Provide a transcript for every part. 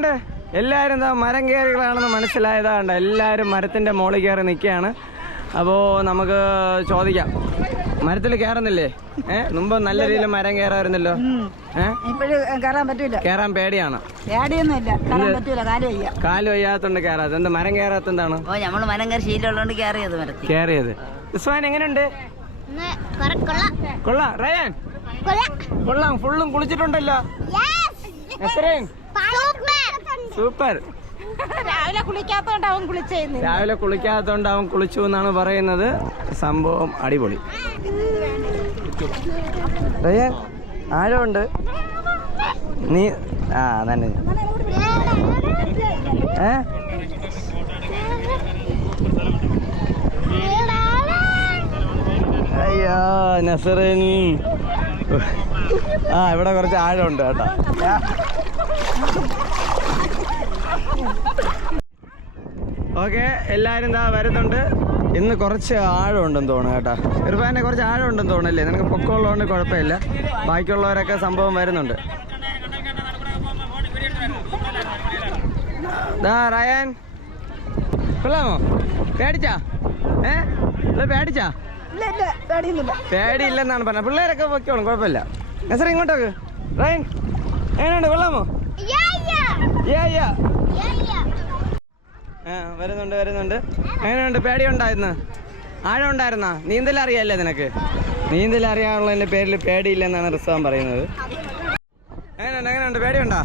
എങ്ങനെയുണ്ട്? എല്ലാവരും എന്താ മരം കയറികളാണെന്ന് മനസ്സിലായതാണ്ട് എല്ലാവരും മരത്തിൻ്റെ മുകളിൽ കയറി നിൽക്കുകയാണ്. അപ്പോൾ നമുക്ക് ചോദിക്കാം, മരത്തിൽ കയറുന്നില്ലേ? മുമ്പ് നല്ല രീതിയിൽ മരം കയറായിരുന്നല്ലോ. കയറാൻ പേടിയാണ്? കാല് വയ്യാത്തോണ്ട് കയറാത്ത. എന്താ മരം കയറാത്ത? എന്താണ് കയറിയത്? ഉസ്മാൻ എങ്ങനെയുണ്ട്? കൊള്ളാം. റയാൻ കൊള്ളാം. ഫുള്ളും കുളിച്ചിട്ടുണ്ടല്ലോ. സൂപ്പർ. രാവിലെ കുളിക്കാത്തോണ്ട് അവൻ കുളിച്ചു എന്നാണ് പറയുന്നത്. സംഭവം അടിപൊളി. റയാൻ ആഴമുണ്ട്. നീ തന്നെ അയ്യോ നസറിൻ. ഇവിടെ കുറച്ച് ആഴമുണ്ട് കേട്ടോ. ഓക്കെ, എല്ലാവരും എന്താ വരുന്നുണ്ട്. ഇന്ന് കുറച്ച് ആഴമുണ്ടെന്ന് തോന്നുന്നു കേട്ടോ. ഇർഫാൻ്റെ കുറച്ച് ആഴമുണ്ടെന്ന് തോന്നുന്നല്ലേ? നിനക്ക് പൊക്കമുള്ളതുകൊണ്ട് കുഴപ്പമില്ല. ബാക്കിയുള്ളവരൊക്കെ സംഭവം വരുന്നുണ്ട്. റയാൻ കൊള്ളാമോ? പേടിച്ചാ? പേടിച്ചാ? പേടിയില്ലെന്നാണ് പറഞ്ഞത്. പിള്ളേരൊക്കെ പൊക്കോളും, കുഴപ്പമില്ല. നസർ ഇങ്ങോട്ടൊക്കെ. റയാൻ എങ്ങനെയുണ്ട്? കൊള്ളാമോ? വരുന്നുണ്ട്. എങ്ങനെയുണ്ട്? പേടിയുണ്ടായിരുന്നു? ആഴം ഉണ്ടായിരുന്നാ? നീന്തൽ അറിയാല്ലേ നിനക്ക്? നീന്തൽ അറിയാനുള്ളതിൻ്റെ പേരിൽ പേടിയില്ലെന്നാണ് റിസ്വാൻ പറയുന്നത്. എങ്ങനെയുണ്ട്? പേടിയുണ്ടോ?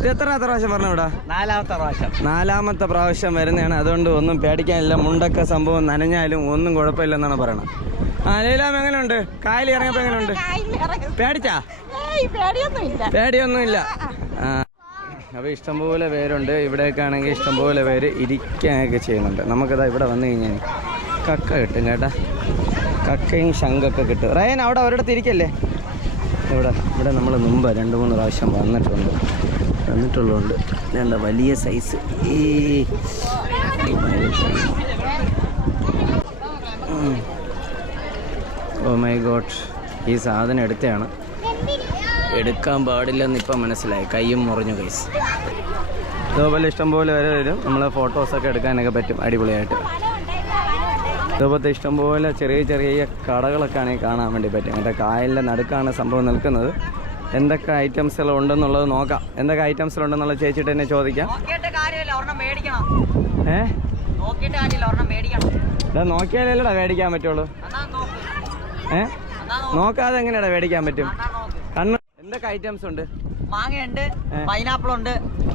ഇത് എത്രാമത്തെ പ്രാവശ്യം പറഞ്ഞു ഇവിടെ? നാലാമത്തെ പ്രാവശ്യം വരുന്നതാണ്. അതുകൊണ്ട് ഒന്നും പേടിക്കാനില്ല. മുണ്ടൊക്കെ സംഭവം നനഞ്ഞാലും ഒന്നും കുഴപ്പമില്ലെന്നാണ് പറയണത്. ലൈലാം എങ്ങനെയുണ്ട്? കായലിൽ ഇറങ്ങിയപ്പോ എങ്ങനെയുണ്ട്? പേടിച്ചാ? പേടിയൊന്നുമില്ല. അപ്പോൾ ഇഷ്ടംപോലെ പേരുണ്ട്. ഇവിടെയൊക്കെ ആണെങ്കിൽ ഇഷ്ടംപോലെ പേര് ഇരിക്കാനൊക്കെ ചെയ്യുന്നുണ്ട്. നമുക്കതാ ഇവിടെ വന്നു കഴിഞ്ഞാൽ കക്ക കിട്ടും കേട്ടാ. കക്കയും ശങ്കൊക്കെ കിട്ടും. റയൻ അവിടെ ഒരിടത്ത് ഇരിക്കല്ലേ? ഇവിടെ നമ്മൾ മുമ്പ് 2-3 പ്രാവശ്യം വന്നിട്ടുള്ളതുകൊണ്ട് വേണ്ട വലിയ സൈസ്. ഓ മൈ ഗോഡ്, ഈ സാധനം എടുത്തതാണ്. എടുക്കാൻ പാടില്ലെന്ന് ഇപ്പം മനസ്സിലായി. കയ്യും മുറിഞ്ഞു കൈസ്. ഇതുപോലെ ഇഷ്ടംപോലെ വരും. നമ്മൾ ഫോട്ടോസൊക്കെ എടുക്കാനൊക്കെ പറ്റും അടിപൊളിയായിട്ട്. ഇതുപോലത്തെ ഇഷ്ടംപോലെ ചെറിയ കടകളൊക്കെ ആണെങ്കിൽ കാണാൻ വേണ്ടി പറ്റും. മറ്റേ കായലിൻ്റെ നടുക്കാണ് സംഭവം നിൽക്കുന്നത്. എന്തൊക്കെ ഐറ്റംസുകൾ ഉണ്ടെന്നുള്ളത് നോക്കാം. എന്തൊക്കെ ഐറ്റംസുകളുണ്ടെന്നുള്ളത് ചേച്ചിട്ട് തന്നെ ചോദിക്കാം. നോക്കിയാലല്ലടാ മേടിക്കാൻ പറ്റുള്ളൂ. നോക്കാതെ എങ്ങനെയാടാ മേടിക്കാൻ പറ്റും? കണ്ണ്. എന്തൊക്കെ ഐറ്റംസ് ഉണ്ട്? മാങ്ങയുണ്ട്, പൈനാപ്പിൾ ഉണ്ട്,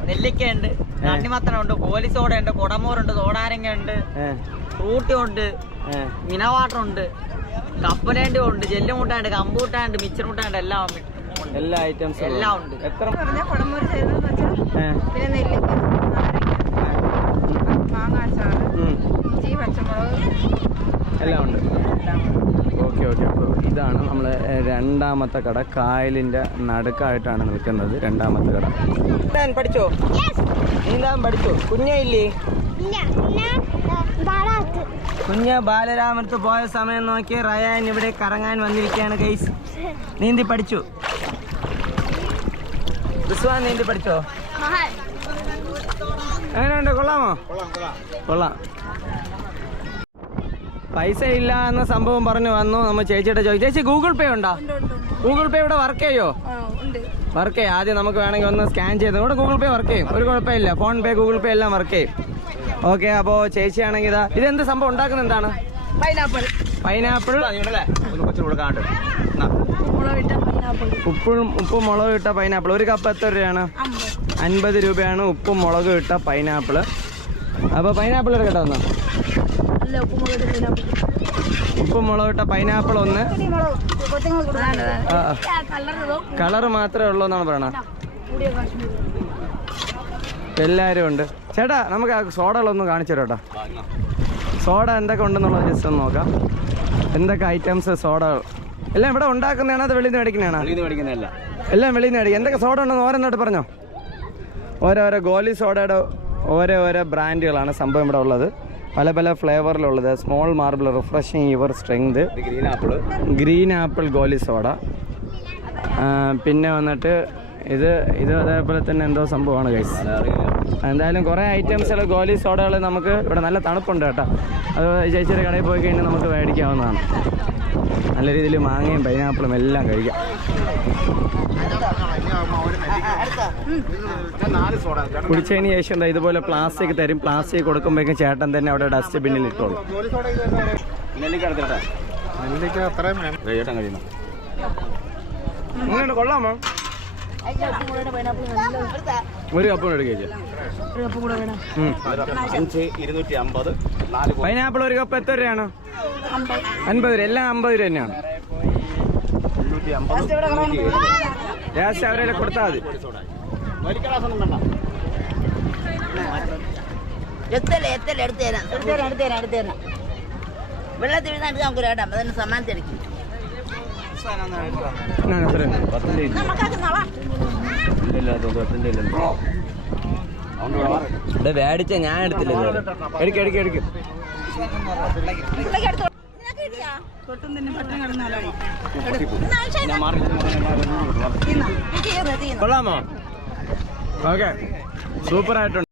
നെല്ലിക്കയുണ്ട്, തണ്ണിമത്തനുണ്ട്, കോലിസോഡ ഉണ്ട്, കുടമൂറുണ്ട്, തോടാരങ്ങ ഉണ്ട്, ഫ്രൂട്ടി ഉണ്ട്, മിനവാട്ടറുണ്ട്, കപ്പലേണ്ടി ഉണ്ട്, ജെല്ലുമുട്ടാണ്ട്, കമ്പൂട്ടാണ്ട്, മിച്ചറുമുട്ടാണ്ട്, എല്ലാം ഉണ്ട്. എല്ലാ ഐറ്റംസും എല്ലാം ഉണ്ട്. എത്ര? പിന്നെ നെല്ലിക്ക, മാങ്ങാച്ചാറ്, ഇഞ്ചി, പച്ചമുളക് എല്ലാം ഉണ്ട്. ഓക്കെ. അപ്പോൾ ഇതാണ് നമ്മൾ രണ്ടാമത്തെ കട. കായലിൻ്റെ നടുക്കായിട്ടാണ് നിൽക്കുന്നത് രണ്ടാമത്തെ കട. പഠിച്ചോ? നീന്താൻ പഠിച്ചോ? കുഞ്ഞയില്ലേ? കുഞ്ഞ് ബാലരാമത്ത് പോയ സമയം നോക്കി റയാൻ ഇവിടെ കറങ്ങാൻ വന്നിരിക്കുകയാണ് ഗൈസ്. നീന്തി പഠിച്ചു? റിസ്വാൻ നീന്തി പഠിച്ചോ? എങ്ങനെയുണ്ട്? കൊള്ളാമോ? കൊള്ളാം. പൈസ ഇല്ല എന്ന സംഭവം പറഞ്ഞു വന്നു. നമ്മൾ ചേച്ചിയുടെ ചോദിച്ചു. ചേച്ചി ഗൂഗിൾ പേ ഉണ്ടോ? ഗൂഗിൾ പേ ഇവിടെ വർക്ക് ചെയ്യോ? വർക്ക് ചെയ്യും. ആദ്യം നമുക്ക് വേണമെങ്കിൽ ഒന്ന് സ്കാൻ ചെയ്ത് ഇവിടെ ഗൂഗിൾ പേ വർക്ക് ചെയ്യും. ഒരു കുഴപ്പമില്ല. ഫോൺ പേ, ഗൂഗിൾ പേ എല്ലാം വർക്ക് ചെയ്യും. ഓക്കെ. അപ്പോൾ ചേച്ചിയാണെങ്കിൽ ഇതെന്ത് സംഭവം ഉണ്ടാക്കുന്നത്? എന്താണ്? പൈനാപ്പിൾ. ഉപ്പും മുളകും ഇട്ട പൈനാപ്പിൾ. ഒരു കപ്പ് എത്ര രൂപയാണ്? 50 രൂപയാണ് ഉപ്പും മുളകും ഇട്ട പൈനാപ്പിൾ. അപ്പോൾ പൈനാപ്പിൾ എടുക്കട്ടെ ഒന്ന്. ഉപ്പും മുളകും ഇട്ട പൈനാപ്പിൾ ഒന്ന്. കളറ് മാത്രമേ ഉള്ളൂ എന്നാണ് പറയണത്. എല്ലാവരും ഉണ്ട്. ചേട്ടാ നമുക്ക് ആ സോഡകളൊന്നും കാണിച്ചു തരാം കേട്ടോ. സോഡ എന്തൊക്കെ ഉണ്ടെന്നുള്ളത് ജസ്റ്റ് ഒന്ന് നോക്കാം. എന്തൊക്കെ ഐറ്റംസ് സോഡകൾ എല്ലാം ഇവിടെ ഉണ്ടാക്കുന്നതാണോ അത് വെളിയിൽ നിന്ന് മേടിക്കുന്നതാണോ? എല്ലാം വെളിയിൽ നിന്ന് മേടിക്കും. എന്തൊക്കെ സോഡ ഉണ്ടെന്ന് ഓരോന്നോട്ട് പറഞ്ഞോ. ഓരോരോ ഗോലി സോഡയുടെ ഓരോ ബ്രാൻഡുകളാണ് സംഭവം ഇവിടെ ഉള്ളത്. പല പല ഫ്ലേവറിലുള്ളത്. Small marble, refreshing your strength, green apple goli soda. പിന്നെ വന്നിട്ട് ഇത് അതേപോലെ തന്നെ എന്തോ സംഭവമാണ് ഗൈസ്. എന്തായാലും കുറേ ഐറ്റംസുകൾ ഗോലി സോഡകൾ നമുക്ക് ഇവിടെ നല്ല തണുപ്പുണ്ട് കേട്ടോ. അത് ചേച്ചിയുടെ കടയിൽ പോയി കഴിഞ്ഞാൽ നമുക്ക് മേടിക്കാവുന്നതാണ്. നല്ല രീതിയിൽ മാങ്ങയും പൈനാപ്പിളും എല്ലാം കഴിക്കാം. കുടിച്ചതിന് ശേഷം എന്താ ഇതുപോലെ പ്ലാസ്റ്റിക് തരും. പ്ലാസ്റ്റിക് കൊടുക്കുമ്പോഴേക്കും ചേട്ടൻ തന്നെ അവിടെ ഡസ്റ്റ്ബിന്നിൽ ഇട്ടോളൂ. അങ്ങനെ കൊള്ളാമോ? ഒരു കപ്പ് എടുക്കുക. പൈനാപ്പിൾ ഒരു കപ്പ് എത്ര രൂപയാണ്? 50 രൂപ. എല്ലാം 50 രൂപ തന്നെയാണ്. ലാസ്റ്റ് അവരെ കൊടുത്താൽ മതി. വെള്ളത്തിൽ നമുക്ക് കേട്ടാം അതിന് സമ്മാനത്തിരിക്കും. മേടിച്ച ഞാൻ എടുത്തില്ല. എടുക്ക്. കൊള്ളാമോ? ഓക്കെ, സൂപ്പർ ആയിട്ടുണ്ട്.